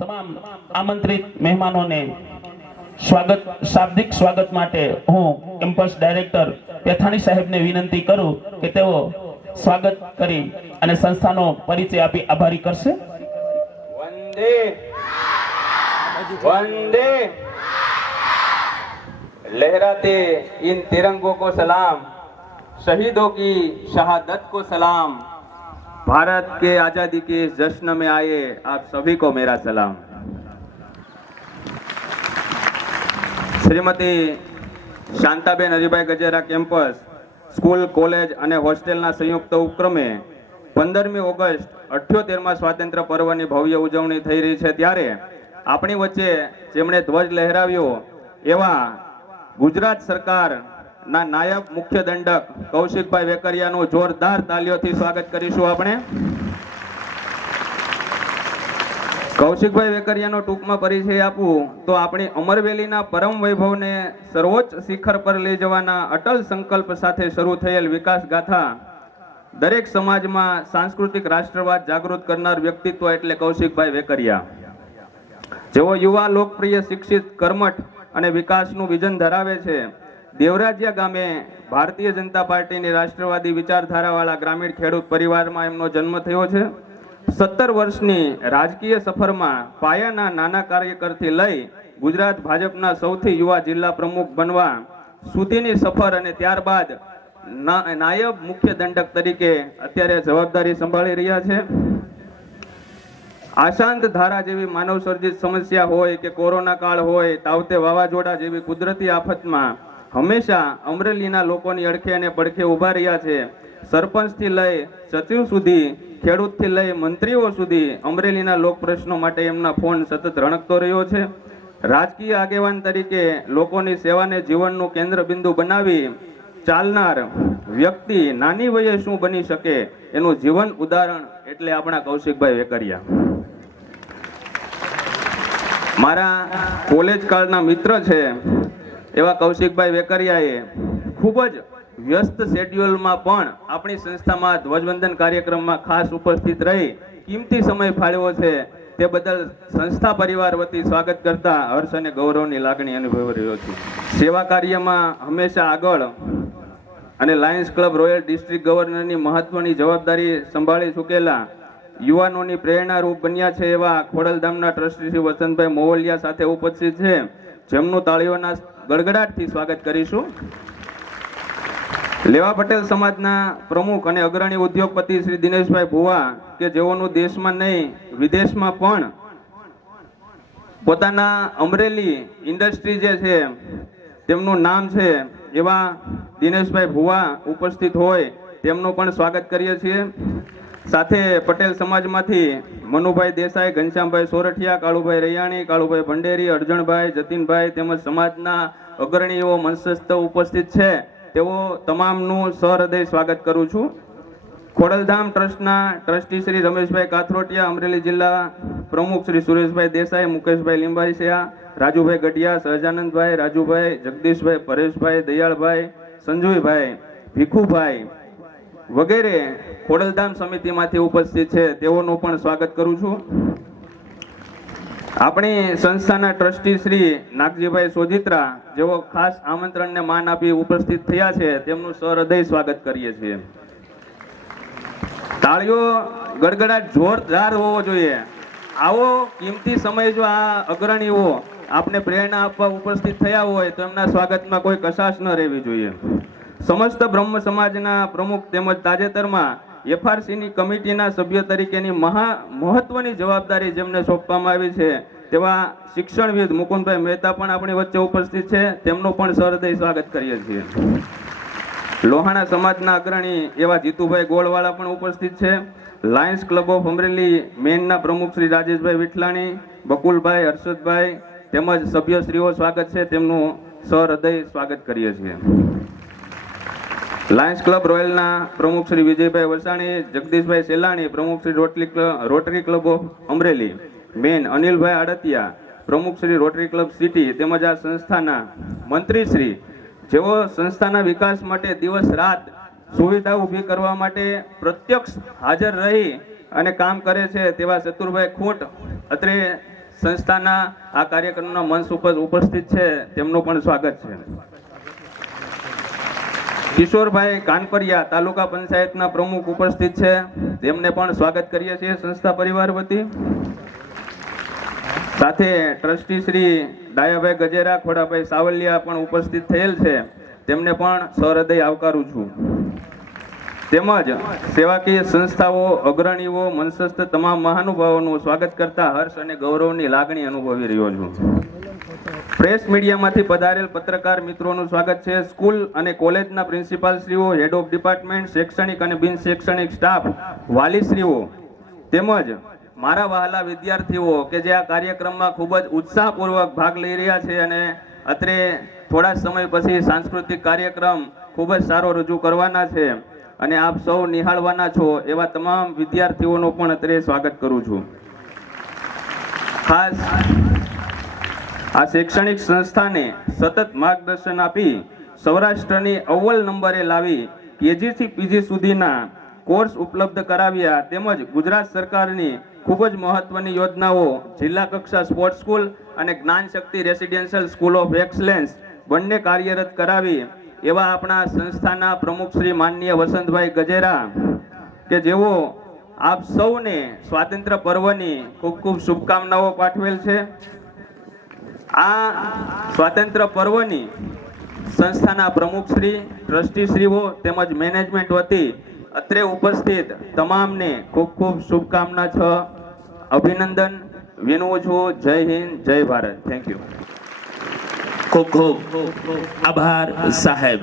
તમામ આમંત્રિત મહેમાનોને સ્વાગત, શાબ્દિક સ્વાગત માટે હું કેમ્પસ ડાયરેક્ટર પેથાણી સાહેબને વિનંતી કરું કે તેઓ સ્વાગત કરી અને સંસ્થાનો પરિચય આપી આભારી કરશે. વંદે. વંદે. લહેરાતે ઇન તિરંગો કો સલામ, શહીદો કી શહાદત કો સલામ. भारत के आजादी के इस जश्न में आए आप सभी को मेरा सलाम Shrimati Shantaben Haribhai Gajera campus school college અને હોસ્ટેલના સંયુક્ત ઉપક્રમે પંદરમી ઓગસ્ટ અઠ્યોતેરમાં સ્વાતંત્ર્ય પર્વની ભવ્ય ઉજવણી થઈ રહી છે ત્યારે આપણી વચ્ચે જેમણે ધ્વજ લહેરાવ્યો એવા ગુજરાત સરકારના નાયબ મુખ્ય દંડક કૌશિકભાઈ વેકરિયાનું જોરદાર તાલીઓથી સ્વાગત કરીશું આપણે. કૌશિકભાઈ વેકરિયાનો ટૂંકમાં પરિચય આપું તો આપણી અમરવેલીના પરમ વૈભવને સર્વોચ્ચ શિખર પર લઈ જવાના અટલ સંકલ્પ સાથે શરૂ થયેલ વિકાસ ગાથા દરેક સમાજમાં સાંસ્કૃતિક રાષ્ટ્રવાદ જાગૃત કરનાર વ્યક્તિત્વ એટલે કૌશિકભાઈ વેકરિયા. જેઓ યુવા લોકપ્રિય શિક્ષિત કર્મઠ અને વિકાસનું વિઝન ધરાવે છે દેવરાજિયા ગામે ભારતીય જનતા પાર્ટીની રાષ્ટ્રવાદી વિચારધારાવાળા ગ્રામીણ ખેડૂત પરિવારમાં એમનો જન્મ થયો છે. સત્તર વર્ષની રાજકીય સફરમાં પાયાના નાના કાર્યકરથી લઈ ગુજરાત ભાજપના સૌથી યુવા જિલ્લા પ્રમુખ બનવા સુધીની સફર અને ત્યારબાદ નાયબ મુખ્ય દંડક તરીકે અત્યારે જવાબદારી સંભાળી રહ્યા છે. આશાંત ધારા જેવી માનવ સર્જિત સમસ્યા હોય કે કોરોના કાળ હોય, તાવતે વાવાઝોડા જેવી કુદરતી આફતમાં હંમેશા અમરેલીના લોકોની અડખે અને પડખે ઊભા રહ્યા છે. સરપંચથી લઈ સચિવ સુધી, ખેડૂતથી લઈ મંત્રીઓ સુધી અમરેલીના લોક પ્રશ્નો માટે એમના ફોન સતત રણકતો રહ્યો છે. રાજકીય આગેવાન તરીકે લોકોની સેવાને જીવનનું કેન્દ્ર બિંદુ બનાવી ચાલનાર વ્યક્તિ નાની વયે શું બની શકે એનું જીવન ઉદાહરણ એટલે આપણા કૌશિકભાઈ વેકરિયા. મારા કોલેજ કાળના મિત્ર છે. એવા કૌશિકભાઈ વેકરિયાએ ખૂબ જ વ્યસ્ત શેડ્યુલમાં પણ આપણી સંસ્થામાં ધ્વજવંદન કાર્યક્રમમાં ખાસ ઉપસ્થિત રહી કિંમતી સમય ફાળવ્યો છે. તે બદલ સંસ્થા પરિવાર વતી સ્વાગત કરતા હર્ષ અને ગૌરવની લાગણી અનુભવી રહ્યો છું. સેવા કાર્યમાં હંમેશા આગળ અને લાયન્સ ક્લબ રોયલ ડિસ્ટ્રિક્ટ ગવર્નરની મહત્વની જવાબદારી સંભાળી ચૂકેલા યુવાનોની પ્રેરણારૂપ બન્યા છે એવા ખોડલધામના ટ્રસ્ટી શ્રી વસંતભાઈ મોવલિયા સાથે ઉપસ્થિત છે. જેમનું તાળીઓના ગડગડાટથી સ્વાગત કરીશું. લેવા પટેલ સમાજના પ્રમુખ અને અગ્રણી ઉદ્યોગપતિ શ્રી દિનેશભાઈ ભુવા કે જેઓનું દેશમાં નહીં, વિદેશમાં પણ પોતાના અમરેલી ઇન્ડસ્ટ્રી જે છે, તેમનું નામ છે એવા દિનેશભાઈ ભુવા ઉપસ્થિત હોય, તેમનું પણ સ્વાગત કરીએ છીએ. સાથે પટેલ સમાજમાંથી મનુભાઈ દેસાઈ, ઘનશ્યામભાઈ સોરઠિયા, કાળુભાઈ રૈયાણી, કાળુભાઈ ભંડેરી, અર્જણભાઈ, જતીનભાઈ તેમજ સમાજના અગ્રણીઓ મંચસ્થ ઉપસ્થિત છે. તેઓ તમામનું સહૃદય સ્વાગત કરું છું. ખોડલધામ ટ્રસ્ટના ટ્રસ્ટી શ્રી રમેશભાઈ કાથરોટિયા, અમરેલી જિલ્લા પ્રમુખ શ્રી સુરેશભાઈ દેસાઈ, મુકેશભાઈ લીંબાઈસિયા રાજુભાઈ ગઢિયા, સહજાનંદભાઈ, રાજુભાઈ, જગદીશભાઈ પરેશભાઈ, દયાળભાઈ સંજુભાઈ ભીખુભાઈ વગેરે ખોડલધામ સમિતિમાંથી ઉપસ્થિત છે. તેઓનું પણ સ્વાગત કરું છું. આપણી સંસ્થાના ટ્રસ્ટી શ્રી નાગજીભાઈ સોજિત્રા જેઓ ખાસ આમંત્રણને માન આપી ઉપસ્થિત થયા છે, તેમનું સહૃદય સ્વાગત કરીએ છીએ. તાળીઓ ગડગડાટ જોરદાર હોવો જોઈએ. આવો કિંમતી સમય જો આ અગ્રણીઓ આપને પ્રેરણા આપવા ઉપસ્થિત થયા હોય, તો એમના સ્વાગતમાં કોઈ કશાશ ન રહેવી જોઈએ. સમસ્ત બ્રહ્મ સમાજના પ્રમુખ તેમજ તાજેતરમાં એફઆરસીની કમિટીના સભ્ય તરીકેની મહા મહત્વની જવાબદારી જેમને સોંપવામાં આવી છે, તેવા શિક્ષણવિદ મુકુંદભાઈ મહેતા પણ આપણી વચ્ચે ઉપસ્થિત છે. તેમનું પણ સહૃદય સ્વાગત કરીએ છીએ. લોહાણા સમાજના અગ્રણી એવા જીતુભાઈ ગોળવાળા પણ ઉપસ્થિત છે. લાયન્સ ક્લબ ઓફ અમરેલી મેનના પ્રમુખ શ્રી રાજેશભાઈ વિઠલાણી, બકુલભાઈ હર્ષદભાઈ તેમજ સભ્યશ્રીઓ સ્વાગત છે. તેમનું સહૃદય સ્વાગત કરીએ છીએ. લાયન્સ ક્લબ રોયલના પ્રમુખ શ્રી વિજયભાઈ વસાણી જગદીશભાઈ સેલાણી, પ્રમુખ Shri Rotary Rotary club of Amreli, main Anilbhai Adatiya, પ્રમુખ શ્રી રોટરી ક્લબ સિટી તેમજ આ સંસ્થાના મંત્રી શ્રી. જેઓ સંસ્થાના વિકાસ માટે દિવસ રાત સુવિધા ઊભી કરવા માટે પ્રત્યક્ષ હાજર રહી અને કામ કરે છે તેવા ચતુરભાઈ ખૂંટ અત્રે સંસ્થાના આ કાર્યક્રમના મંચ ઉપર ઉપસ્થિત છે. તેમનું પણ સ્વાગત છે. કિશોરભાઈ કાનપરિયા તાલુકા પંચાયતના પ્રમુખ ઉપસ્થિત છે. તેમને પણ સ્વાગત કરીએ છીએ સંસ્થા પરિવાર વતી. સાથે ટ્રસ્ટી શ્રી ડાયાભાઈ ગજેરા, ખોડાભાઈ સાવલિયા પણ ઉપસ્થિત થયેલ છે. તેમને પણ સહૃદય આવકારું છું. તેમજ સેવાકીય સંસ્થાઓ, અગ્રણીઓ મંચસ્થ તમામ મહાનુભાવોનું સ્વાગત કરતા હર્ષ અને ગૌરવની લાગણી અનુભવી રહ્યો છું. પ્રેસ મીડિયામાંથી પધારેલ પત્રકાર મિત્રોનું સ્વાગત છે. સ્કૂલ અને કોલેજના પ્રિન્સિપાલશ્રીઓ હેડ ઓફ ડિપાર્ટમેન્ટ, શૈક્ષણિક અને બિન શૈક્ષણિક સ્ટાફ વાલીશ્રીઓ તેમજ મારા વહાલા વિદ્યાર્થીઓ કે જે આ કાર્યક્રમમાં ખૂબ જ ઉત્સાહપૂર્વક ભાગ લઈ રહ્યા છે અને અત્રે થોડા સમય પછી સાંસ્કૃતિક કાર્યક્રમ ખૂબ જ સારો રજૂ કરવાના છે અને આપ સૌ નિહાળવાના છો એવા તમામ વિદ્યાર્થીઓનું પણ અત્રે સ્વાગત કરું છું. ખાસ આ શૈક્ષણિક સંસ્થાને સતત માર્ગદર્શન આપી સૌરાષ્ટ્રની અવ્વલ નંબરે લાવી કેજીથી પીજી સુધીના કોર્સ ઉપલબ્ધ કરાવ્યા તેમજ ગુજરાત સરકારની ખૂબ જ મહત્વની યોજનાઓ જિલ્લા કક્ષા સ્પોર્ટ્સ સ્કૂલ અને Gyan Shakti residential school of excellence બંને કાર્યરત કરાવી એવા આપણા સંસ્થાના પ્રમુખ શ્રી માનનીય વસંતભાઈ ગજેરા કે જેઓ આપ સૌને સ્વાતંત્ર્ય પર્વની ખૂબ ખૂબ શુભકામનાઓ પાઠવેલ છે. આ સ્વાતંત્ર્ય પર્વની સંસ્થાના પ્રમુખશ્રી ટ્રસ્ટીશ્રીઓ તેમજ મેનેજમેન્ટ વતી અત્રે ઉપસ્થિત તમામને ખૂબ ખૂબ શુભકામના છ. અભિનંદન. વિનવું છું. જય હિન્દ. જય ભારત. થેન્ક યુ ખૂબ ખૂબ આભાર, સાહેબ.